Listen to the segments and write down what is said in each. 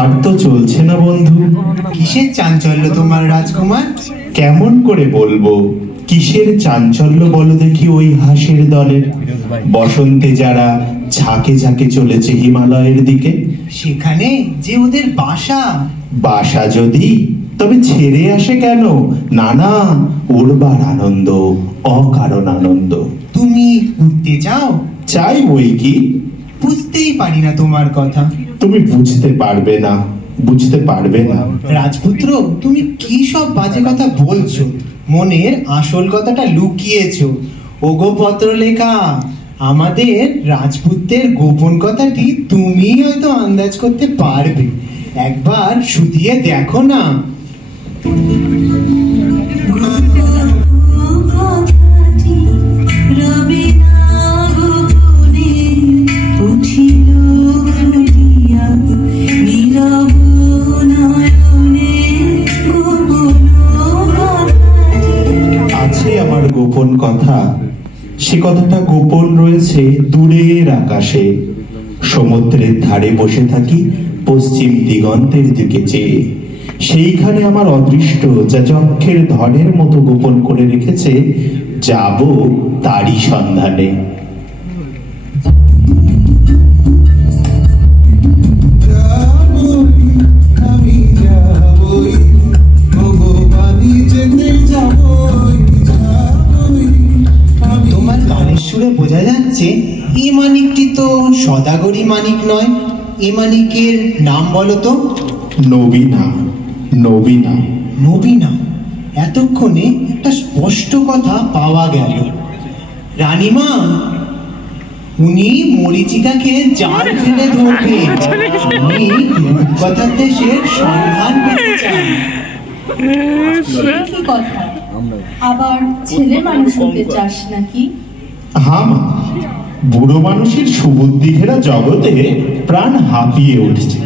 আর তো চলছে না বন্ধু। কিসের চাঞ্চল্য তোমার রাজকুমার? কেমন করে বলবো কিসের চাঞ্চল্য বলো দেখি ওই হাঁসের দলের। বসন্তে যারা ঝাঁকে ঝাঁকে চলেছে হিমালয়ের দিকে, সেখানে যে ওদের বাসা। বাসা যদি, তবে ছেড়ে আসে কেন? নানা উড়বার আনন্দ, অকারণ আনন্দ। তুমি উঠতে চাও? চাই বই কি, বুঝতেই পারি না তোমার কথা। তুমি বুঝতে পারবে না, বুঝতে পারবে না। রাজপুত্র, তুমি কি সব বাজে কথা বলছো? মনের আসল কথাটা লুকিয়েছো। ওগো পত্রলেখা, আমাদের রাজপুত্রের গোপন কথাটি তুমি হয়তো আন্দাজ করতে পারবে। একবার শুধিয়ে দেখো না। আছে আমার গোপন কথা, সে কথাটা গোপন রয়েছে দূরের আকাশে। সমুদ্রের ধারে বসে থাকি পশ্চিম দিগন্তের দিকে চেয়ে। সেইখানে আমার অদৃষ্ট যা যক্ষের ধনের মতো গোপন করে রেখেছে, যাব তারই সন্ধানে। তোমার গানের সুরে বোঝা যাচ্ছে এ মানিকটি তো সদাগরি মানিক নয়। এ মানিকের নাম বলো তো। নবীনা। নবীনা। নবীনা? এতক্ষণে একটা স্পষ্ট কথা পাওয়া গেল। রানীমা, উনি মরিচিকাকে জাল ফেলে ধরবে। উনি রূপকথার দেশের সন্ধান পেতে চান। কি কথা? আবার ছেলে মানুষ হতে চাস নাকি? হ্যাঁ মা, বুড়ো মানুষের সুবুদ্ধি ঘেরা জগতে প্রাণ হাঁপিয়ে উঠছে।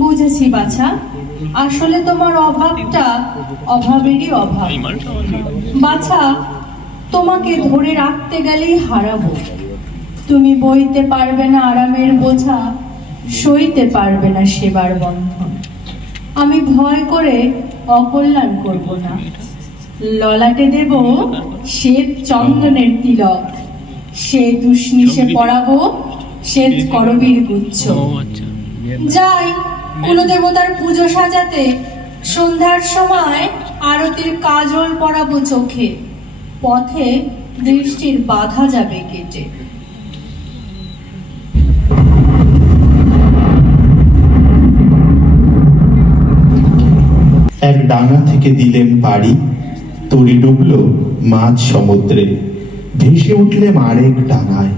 বুঝেছি বাছা, আসলে তোমার অভাবটা অভাবেরই অভাব। বাছা, তোমাকে ধরে রাখতে গেলেই হারাবো। তুমি বইতে পারবে না আরামের বোঝা, সইতে পারবে না সেবার বন্ধন। আমি ভয় করে অকল্যাণ করব না। ললাটে দেব শ্বেত চন্দনের তিলক, শ্বেত উষ্ণিসে পরাবো শ্বেত করবীর গুচ্ছ। যাই কুলদেবতার পুজো সাজাতে, সন্ধ্যার সময় আরতির কাজল পরাবো চোখে। পথে দৃষ্টির বাধা যাবে কেটে। এক ডাঙা থেকে দিলেন পাড়ি, তরি ডুবলো মাঝ সমুদ্রে। ভেসে উঠলেম আরেক ডাঙায়।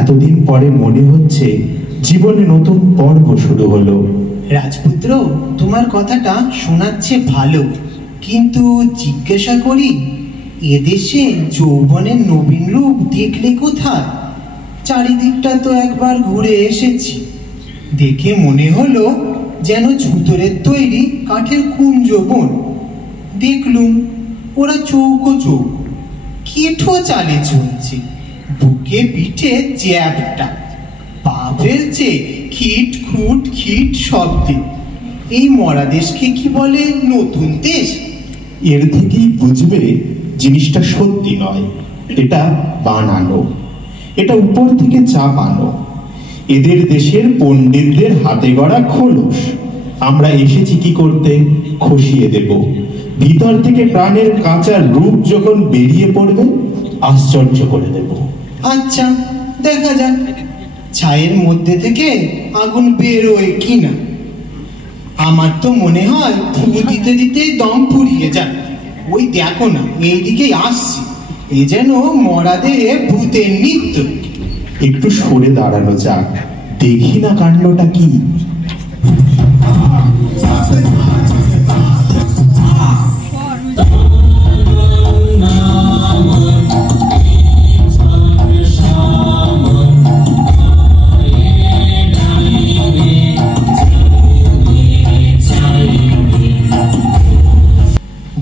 এতদিন পরে মনে হচ্ছে জীবনে নতুন পর্ব শুরু হলো। রাজপুত্র, তোমার কথাটা শোনাচ্ছে ভালো, কিন্তু জিজ্ঞাসা করি, এদেশে যৌবনের নবীন রূপ দেখলে কোথায়? চারিদিকটা তো একবার ঘুরে এসেছি, দেখে মনে হলো যেন ছুতরের তৈরি কাঠের কুঞ্জ বন। দেখলুম ওরা চৌকো চৌক, কেঠো চালে চলছে, বুকে পিঠে চ্যাপটা, পা ফেলছে খিট খুট খিট শব্দে। এই মরা দেশকে কি বলে নতুন দেশ? এর থেকেই বুঝবে জিনিসটা সত্যি নয়, এটা বানানো, এটা উপর থেকে চাপানো। এদের দেশের পণ্ডিতদের হাতে গড়া খোলস। আমরা এসেছি কি করতে? খসিয়ে দেব। ভিতর থেকে প্রাণের কাঁচা রূপ যখন বেরিয়ে পড়বে, আশ্চর্য করে দেব। আচ্ছা, দেখা যাক ছায়ের মধ্যে থেকে আগুন বেরোয় কিনা। আমার তো মনে হয় ফু দিতে দিতে দম ফুরিয়ে যায়। ওই দেখো না, এইদিকে আসছে, এ যেন মরা দেহে ভূতের নৃত্য। একটু সরে দাঁড়ানো যাক, দেখি না কাণ্ডটা কি।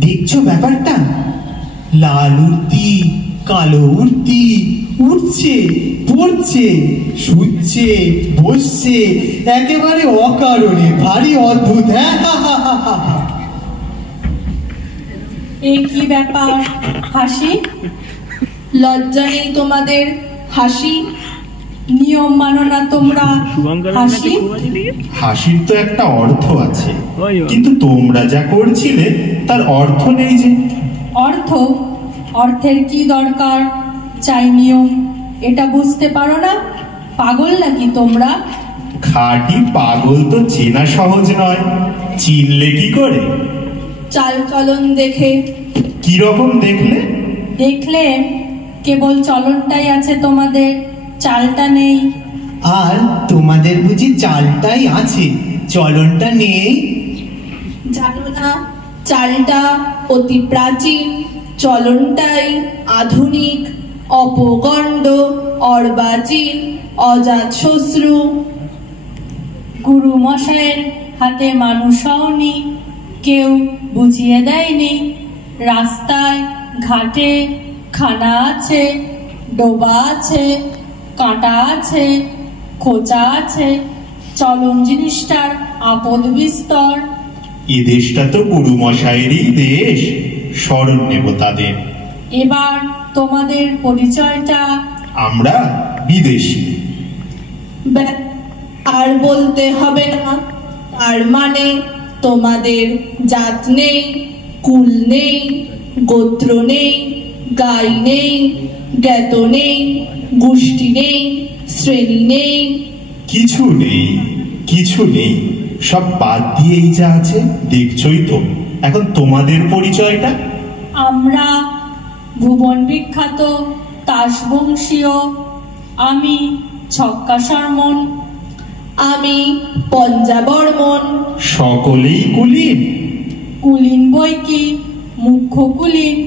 দেখছো ব্যাপারটা? লাল উর্তি, কালো উর্তি উঠছে, পড়ছে, শুচ্ছে, বসছে, একেবারে অকারণে, ভারী অদ্ভুত। হ্যাঁ, এ কি ব্যাপার হাসি? লজ্জা নেই তোমাদের হাসি? নিয়ম মানো না তোমরা হাসি? হাসির তো একটা অর্থ আছে, কিন্তু তোমরা যা করছিলে তার অর্থ নেই যে। অর্থ? অর্থের কি দরকার? চাই নিয়ম, এটা বুঝতে পারো না? পাগল নাকি তোমরা? খাঁটি পাগল তো চেনা সহজ নয়, চিনলে কি করে? চাল চলন দেখে। কি রকম দেখলে? দেখলে কেবল চলনটাই আছে তোমাদের, চালটা নেই। আর তোমাদের বুঝি চালটাই আছে, চলনটা নেই? জানো না, চালটা অতি প্রাচীন, চলনটাই আধুনিক, অপগণ্ড, অর্বাচীন, অজাত শ্বশ্রু। গুরু মশাইয়ের হাতে মানুষ হওনি, কেউ বুঝিয়ে দেয়নি। রাস্তায় ঘাটে খানা আছে, ডোবা আছে, কাঁটা আছে, খোঁচা আছে, চলন জিনিসটার আপদ বিস্তর। এ দেশটা তো গুরু মশাইয়েরই দেশ, স্মরণ নেব তাদের। এবার তোমাদের পরিচয়টা? আমরা বিদেশি। আর বলতে হবে না, তার মানে তোমাদের জাত নেই, কুল নেই, গোত্র নেই, গাই নেই, জ্ঞাত নেই, গোষ্ঠী নেই, শ্রেণী নেই। কিছু নেই, কিছু নেই, সব বাদ দিয়েই যা আছে দেখছই তো। এখন তোমাদের পরিচয়টা? আমরা ভুবন বিখ্যাত তাসবংশীয়। আমি ছক্কা শর্মন। আমি পঞ্জাবর্মন। সকলেই কুলীন? কুলীন বই কি, মুখ্য কুলীন।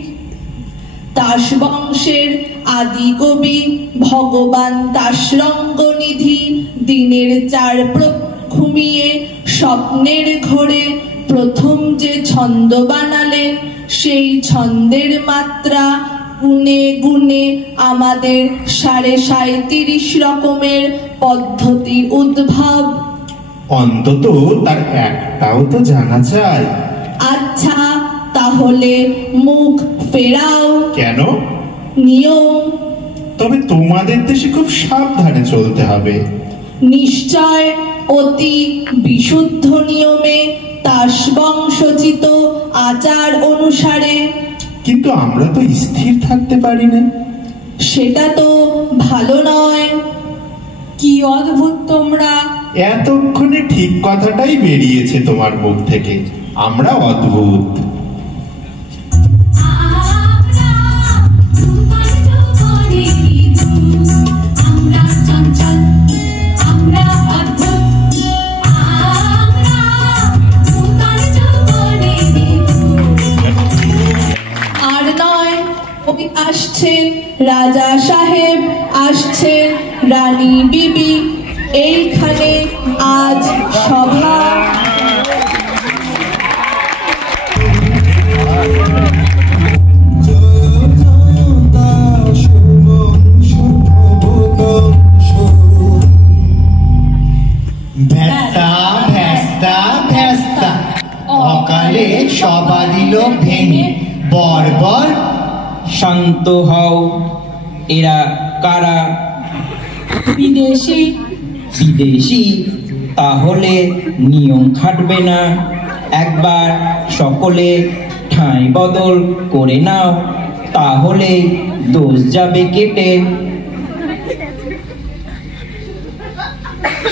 দাস বংশের আদি কবি ভগবান দাসরঙ্গনিধি দিনের 4 ঘুমিয়ে স্বপ্নের ঘোরে প্রথম যে ছন্দ বানালেন, সেই ছন্দের মাত্রা গুনে গুনে আমাদের 37.5 রকমের পদ্ধতি উদ্ভব। অন্তত তার একটাও তো জানা চাই। আচ্ছা, তাহলে মুখ ফেরাও। কেন? নিয়ম। তবে তোমাদের দেশে খুব সাবধানে চলতে হবে। নিশ্চয়, অতি বিশুদ্ধ নিয়মে, তাস বংশোচিত আচার অনুসারে। কিন্তু আমরা তো স্থির থাকতে পারি না। সেটা তো ভালো নয়। কি অদ্ভুত তোমরা! এতক্ষণে ঠিক কথাটাই বেরিয়েছে তোমার মুখ থেকে। আমরা অদ্ভুত। আর নয়, ওই আসছেন রাজা সাহেব, আসছেন রানী বিবি, এইখানে আজ সভা। ভ্যাস্তা ভ্যাস্তা ভ্যাস্তা, অকালে সবা দিল ভেঙে। বর্বর! শান্ত হও। এরা কারা? বিদেশি। বিদেশি? তাহলে নিয়ম খাটবে না। একবার সকলে ঠাঁই বদল করে নাও, তাহলে দোষ যাবে কেটে।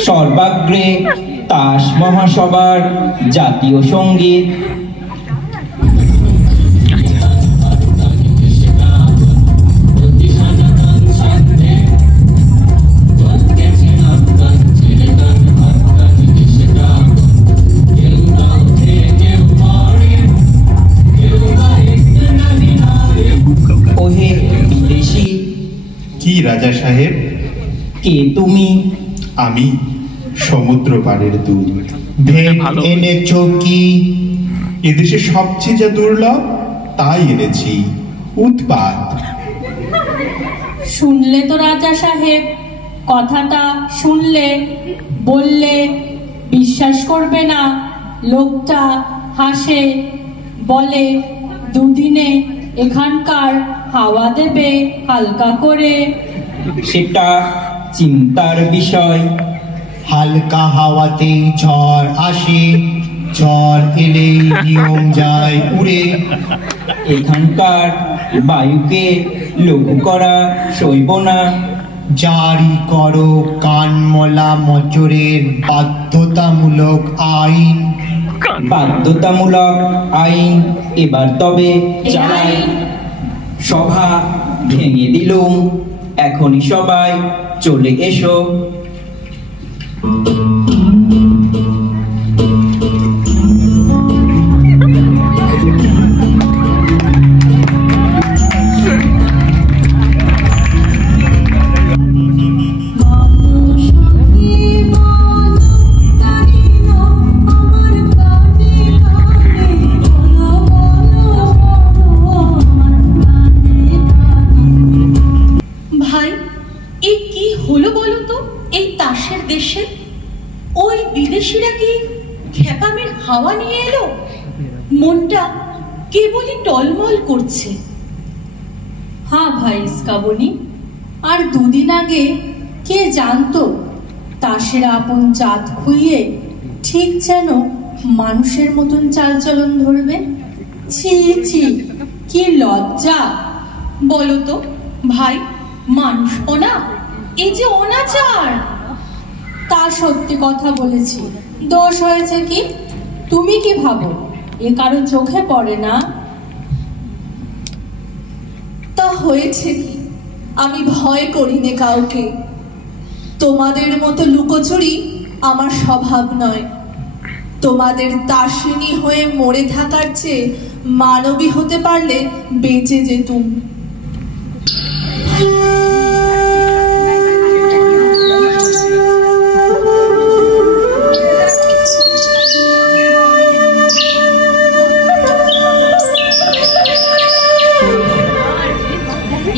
সর্বাগ্রে তাস মহাসভার জাতীয় সঙ্গীত। ওহে বিদেশি! কি রাজা সাহেব? কে তুমি? আমি সমুদ্র পাড়ের দূত। ভেট এনেছো কি? এদেশে সবচেয়ে যা দুর্লভ তাই এনেছি, উৎপাত। শুনলে তো রাজা সাহেব, কথাটা শুনলে বললে বিশ্বাস করবে না। লোকটা হাসে, বলে দুদিনে এখানকার হাওয়া দেবে হালকা করে। সেটা চিন্তার বিষয়। হালকা হাওয়াতেই ঝড় আসে, ঝড় এলেই নিয়ম যায় উড়ে। এখানকার বায়ুকে লঘু করা সইব না। জারি করো কানমলা মচরের বাধ্যতামূলক আইন। বাধ্যতামূলক আইন এবার তবে চালাই। সভা ভেঙে দিলুম, এখনই সবাই চলে এসো। ভাই, এই কি হলো বলো তো এই তাসের দেশে? ওই বিদেশিরা কি খেপামের হাওয়া নিয়ে এলো? মনটা কেবলই টলমল করছে। হ্যাঁ ভাই শ্রাবণী, আর দুদিন আগে কে জানতো তাসের আপন জাত খুইয়ে ঠিক যেন মানুষের মতন চালচলন ধরবে। ছি ছি, কি লজ্জা বলো তো ভাই, মানুষপনা এই যে অনাচার। তা সত্যি কথা বলেছি, দোষ হয়েছে কি? তুমি কি ভাবো এ কারো চোখে পড়ে না? তা হয়েছে কি? আমি ভয় করি নে কাউকে। তোমাদের মতো লুকোচুরি আমার স্বভাব নয়। তোমাদের দাসিনী হয়ে মরে থাকার চেয়ে মানবী হতে পারলে বেঁচে যেতুম।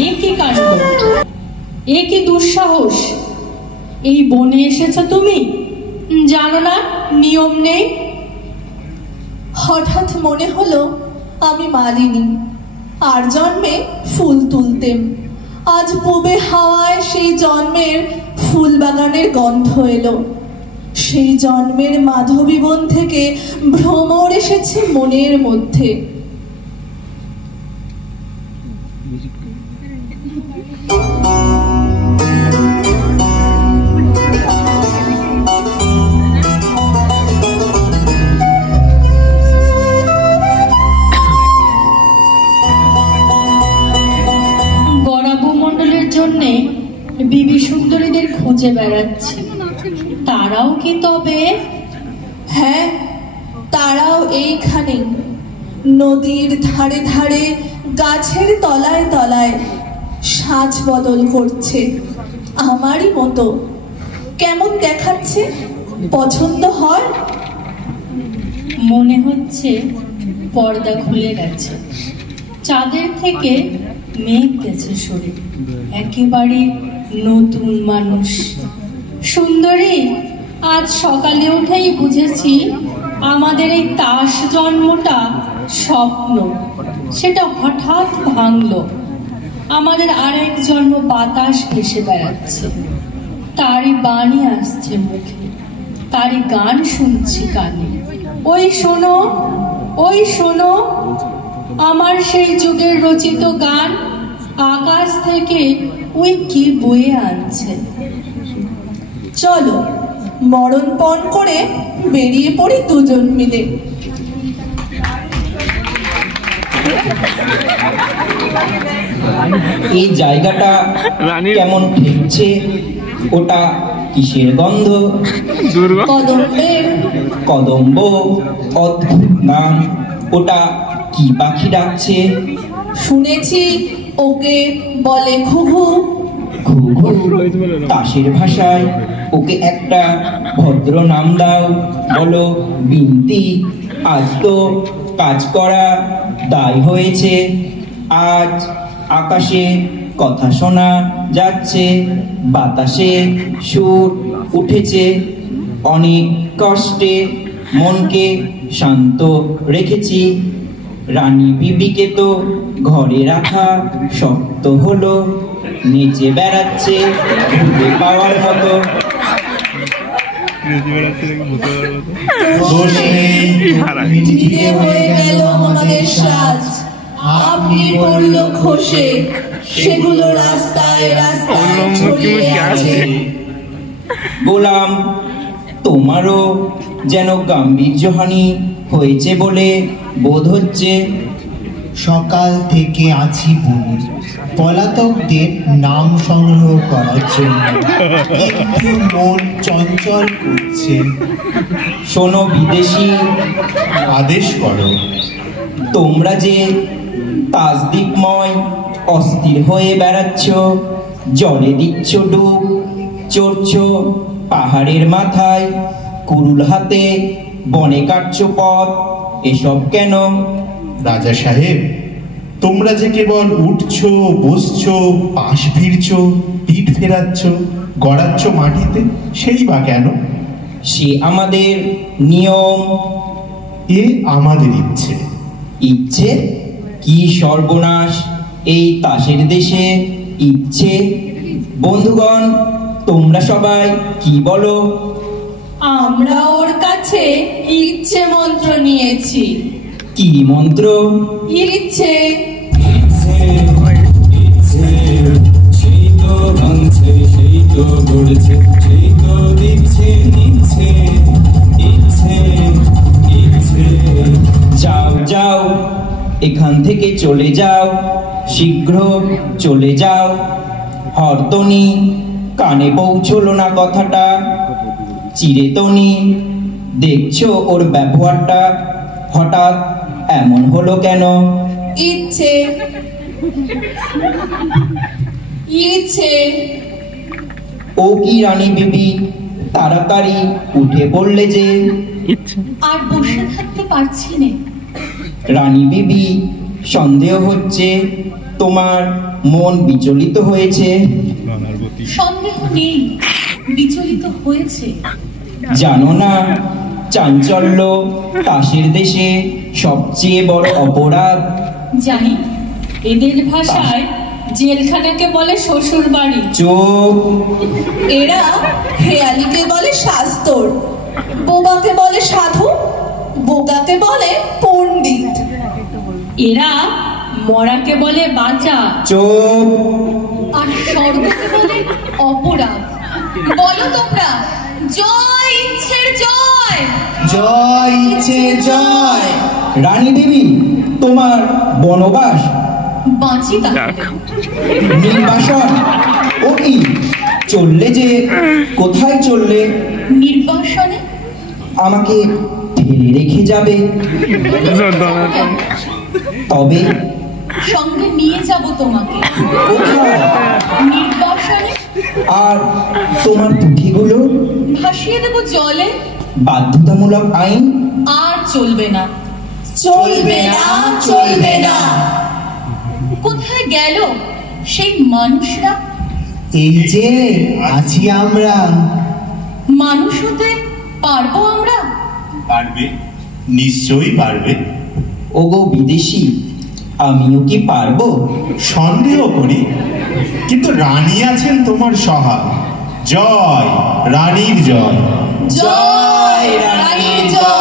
এ কি কাণ্ড, এ কি দুঃসাহস! এই বনে এসেছ তুমি, জানো না নিয়ম নেই? হঠাৎ মনে হলো আমি মালিনী, আর জন্মে ফুল তুলতেম। আজ পূবে হাওয়ায় সেই জন্মের ফুল বাগানের গন্ধ এলো। সেই জন্মের মাধবী বন থেকে ভ্রমর এসেছে মনের মধ্যে। জন্যে বিবি সুন্দরীদের খুঁজে বেড়াচ্ছি। তারাও কি তবে? হ্যাঁ, তারাও এইখানে, নদীর ধারে ধারে, গাছের তলায় তলায় সাজ বদল করছে আমারই মতো। কেমন দেখাচ্ছে? পছন্দ হয়? মনে হচ্ছে পর্দা খুলে গেছে, চাঁদের থেকে মেঘ গেছে সরে, একেবারে নতুন মানুষ। সুন্দরী, আজ সকালে উঠেই বুঝেছি আমাদের এই তাস জন্মটা স্বপ্ন। সেটা হঠাৎ ভাঙলো। আমাদের আরেক জন্ম বাতাস ভেসে বেড়াচ্ছে, তারই বাণী আসছে মুখে, তারই গান শুনছি কানে। ওই শোনো, ওই শোনো, আমার সেই যুগের রচিত গান আকাশ থেকে ওই কি বয়ে আনছে। চলো মরণপণ করে বেরিয়ে পড়ি দুজন মিলে। এই জায়গাটা কেমন ঠেকছে। ওটা কিসের গন্ধ? কদম্বের। কদম্ব, অদ্ভুত নাম। ওটা কি পাখি ডাকছে? শুনেছি ওকে বলে ঘুঘু। ঘুঘু? তাসের ভাষায় ওকে একটা ভদ্র নাম দাও, বলো বিনতি। আজ তো কাজ করা দায় হয়েছে। আজ আকাশে কথা শোনা যাচ্ছে, বাতাসে সুর উঠেছে। অনেক কষ্টে মনকে শান্ত রেখেছি। রানী বিবিকে তো ঘরে রাখা শক্ত হলো, নেচে বেড়াচ্ছে ভুতে পাওয়ার মতো। ধীরে হয়ে গেল আমাদের সাজ, আপনি পড়ল খসে, সেগুলো রাস্তায় রাস্তায় ছড়িয়ে আছে। গোলাম, তোমারও যেন গাম্ভীর্যহানি হয়েছে বলে বোধ হচ্ছে। সকাল থেকে আছি বনে পলাতকদের নাম সংগ্রহ করার জন্য, কিন্তু মন চঞ্চল করছে। শোনো বিদেশি, আদেশ করো। তোমরা যে তাসদিকময় অস্থির হয়ে বেড়াচ্ছ, জলে দিচ্ছ ডুব, চড়ছ পাহাড়ের মাথায়, কুরুল হাতে বনে কাটছ পথ, এসব কেন? রাজা সাহেব, তোমরা যে কেবল উঠছো, বসছো, পাশ ফিরছো, পিঠ ফেরাচ্ছ, গড়াচ্ছ মাটিতে, সেই বা কেন? সে আমাদের নিয়ম। এ আমাদের ইচ্ছে। ইচ্ছে? কি সর্বনাশ এই তাসের দেশে ইচ্ছে! বন্ধুগণ, তোমরা সবাই কি বলো? আমরা ওর কাছে ইচ্ছে মন্ত্র নিয়েছি। কি মন্ত্র? ইচ্ছে। সেই তো ভাঙছে, সেই তো গড়ছে, সেই তো দিচ্ছে নিচ্ছে, ইচ্ছে ইচ্ছে। যাও যাও, এখান থেকে চলে যাও, শীঘ্র চলে যাও। হরতনি, কানে পৌঁছলো না কথাটা। চিরেতনি, দেখছো ওর ব্যবহারটা হঠাৎ এমন হলো কেন? ইচ্ছে ইচ্ছে। ও কি রানী বিবি, তাড়াতাড়ি উঠে পড়লে যে? আর বসে থাকতে পারছি না। রানী বিবি, সন্দেহ হচ্ছে তোমার মন বিচলিত হয়েছে। সন্দেহ নেই, বিচলিত হয়েছে। জানো না, চাঞ্চল্য তাসের দেশে সবচেয়ে বড় অপরাধ। জানি, এদের ভাষায় জেলখানাকে বলে শ্বশুর বাড়ি। চোখ। এরা হেয়ালিকে বলে শাস্তর, বোবাকে বলে সাধু, বোগাকে বলে পণ্ডিত। এরা মরাকে বলে বাঁচা, চোখ। আর স্বর্গকে বলে অপরাধ। বলো তোমরা, জয় ইচ্ছের জয়। জয় ইচ্ছে জয়। রানী বিবি, তোমার বনবাস বাঁচি তাহলে। নির্বাসন? ও কি, চললে যে? কোথায় চললে? নির্বাসনে। আমাকে ফেলে রেখে যাবে? তবে সঙ্গে নিয়ে যাব তোমাকে। কোথায়? নির্বাসনে। আর তোমার পুঁথিগুলো? ভাসিয়ে দেব জলে। বাধ্যতামূলক আইন? আর চলবে না। চলবে না, চলবে না। কোথায় গেল সেই মানুষরা? এই যে আছি আমরা। মানুষ হতে পারবো আমরা? পারবে, নিশ্চয়ই পারবে। ওগো বিদেশি, আমিও কি পারবো? সন্দেহ করি, কিন্তু রানী আছেন তোমার সহায়। জয় রানীর জয়। জয় রানীর জয়।